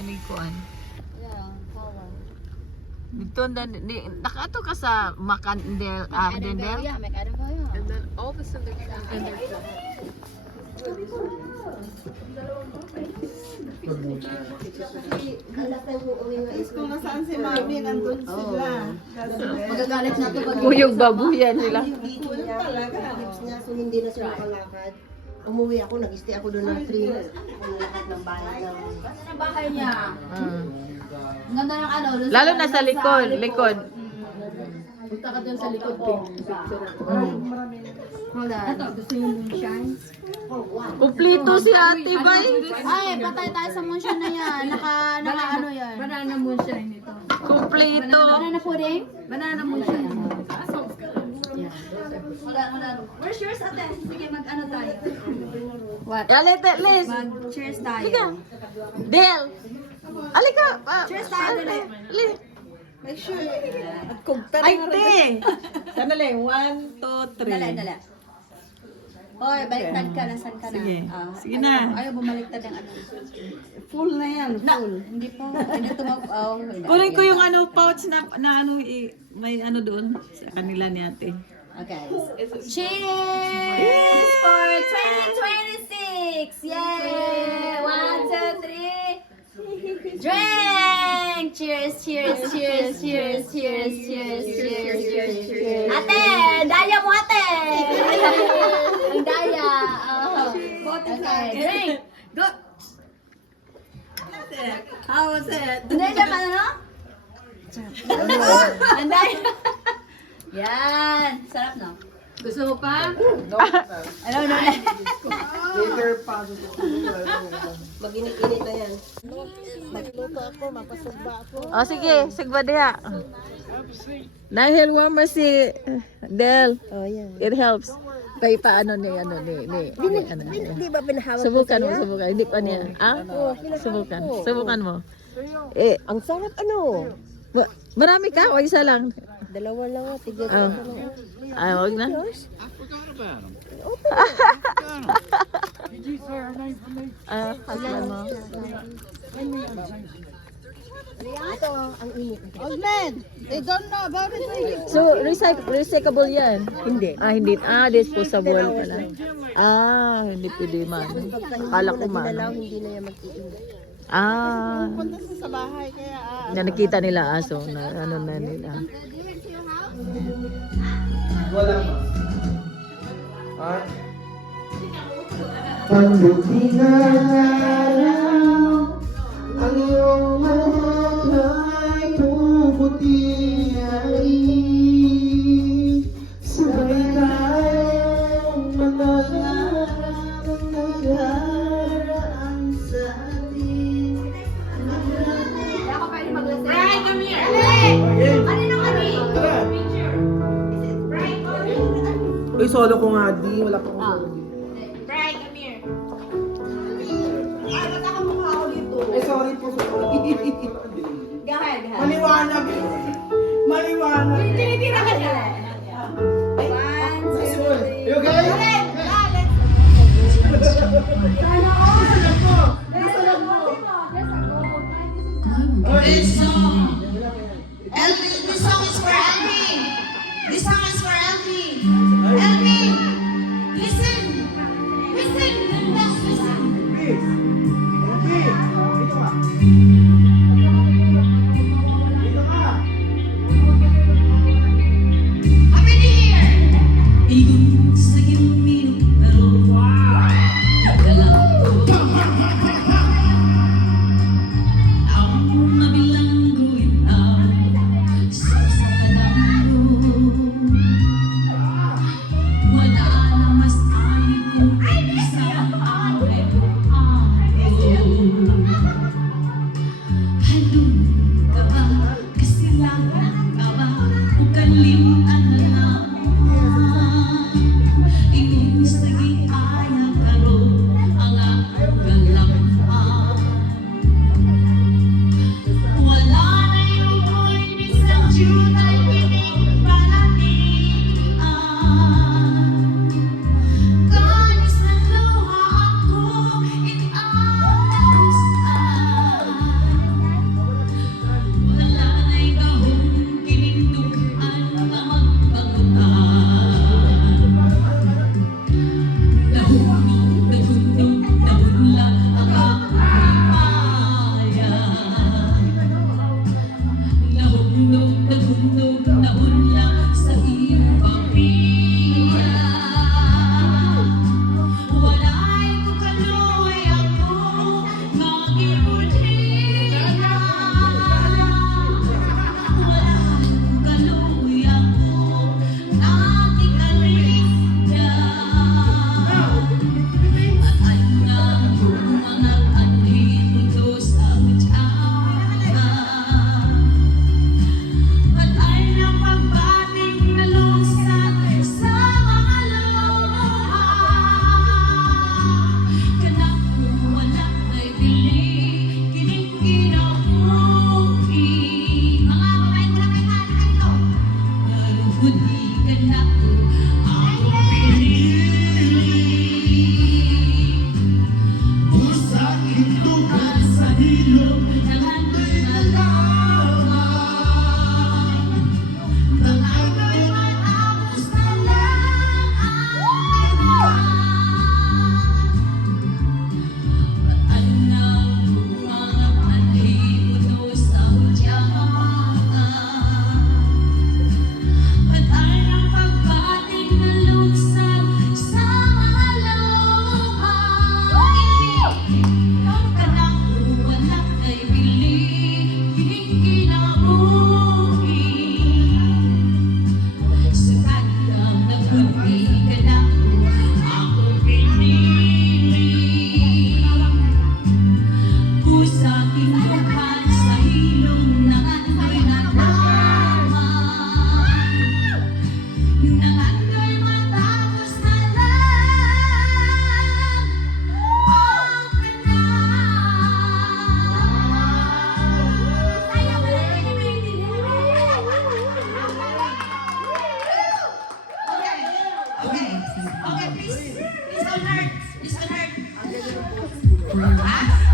ini kuan. Yeah, power. Dito nakato ka sa Macandel Ardendel. Yeah, McAdenville, yeah. And then all of a sudden they're Kung nasaan si Mami, nandun sila. Magagalit na ito pag Buyog babuyan sila. Hips niya, so hindi na siya makalakad. Umuwi ako, nag-stay ako doon ng 3 months. Ang lahat ng bahay ng... ang bahay niya. Ang ganda ng ano. dun Lalo na sa likod. Punta ka dun sa likod. Picture. Hold on. Gusto yung moonshine? Kumplito si Ate Bay. Ay, patay tayo sa moonshine na yan. Naka ano yan. Banana moonshine ito. Kumplito. Banana pudding? Banana moonshine. Hold on. Where's yours, ate? Sige, mag-ano tayo. What? Alit, Liz. Mag-cheers tayo. Sige. Del. Alika. Cheers tayo, dali. Liz. Make sure, at kugtan Ay, na te. rin. Sandali, 1, 2, 3. Dali. Hoy, baliktad ka. Nasaan ka na? Sige. Ah, Sige na. Ayaw bumaliktad ang ano. Full na yan, full. Hindi po. Hindi tumag... Oh, Kunin ko yung pouch na ano, may ano doon sa kanila ni Ate. Okay. Cheers for 2026! Yay! 1, 2, 3. Drink! Cheers! Ate! Daya mo, ate! Ang daya! Oh. Okay, drink! Go! How was it? Hindi siya ano? Ang daya! Yan! Sarap, no? Gusto mo pa? Ano? Mag-init-init na yan. Magluto ako, magpasugba ako. Oh, sige. Sigba diha. Dahil warmer si Del. Oh, yan. It helps. Kay paano ni ano. Hindi ba pinahawak Subukan mo. Hindi pa niya. Ah? Subukan mo. Ang sarap ano? Marami ka o isa lang? Dalawa lang, tigil Oh. Ay, wag na. Kaslan mo. Ito, ang init. Old man, they don't know about it. So, recyclable yan? Hindi. Hindi. Disposable pala. Hindi pwede man. Akala ko man. Hindi na yan mag-iinit. Punta sa bahay kaya Na nakita nila aso na ano na nila. Wala pa. At pagdating ng araw, ang iyong mga ay puputihay. Sabay tayong manangarap ng nagaraan sa atin. Right, come here! Ano nung ano eh? Uy, solo ko nga di. Wala pa akong solo di. Right, come here. Ay, sorry po. Sorry. Go ahead. Maliwanag. Maliwanag. Tinitira ka niya. You okay? This song is for Elvie. This song is for Elvie. Elvie, listen. Listen. Please. Please. Dito ka. Dito ka. Happy New Year. Wow. This one hurt. This one hurt. Ha?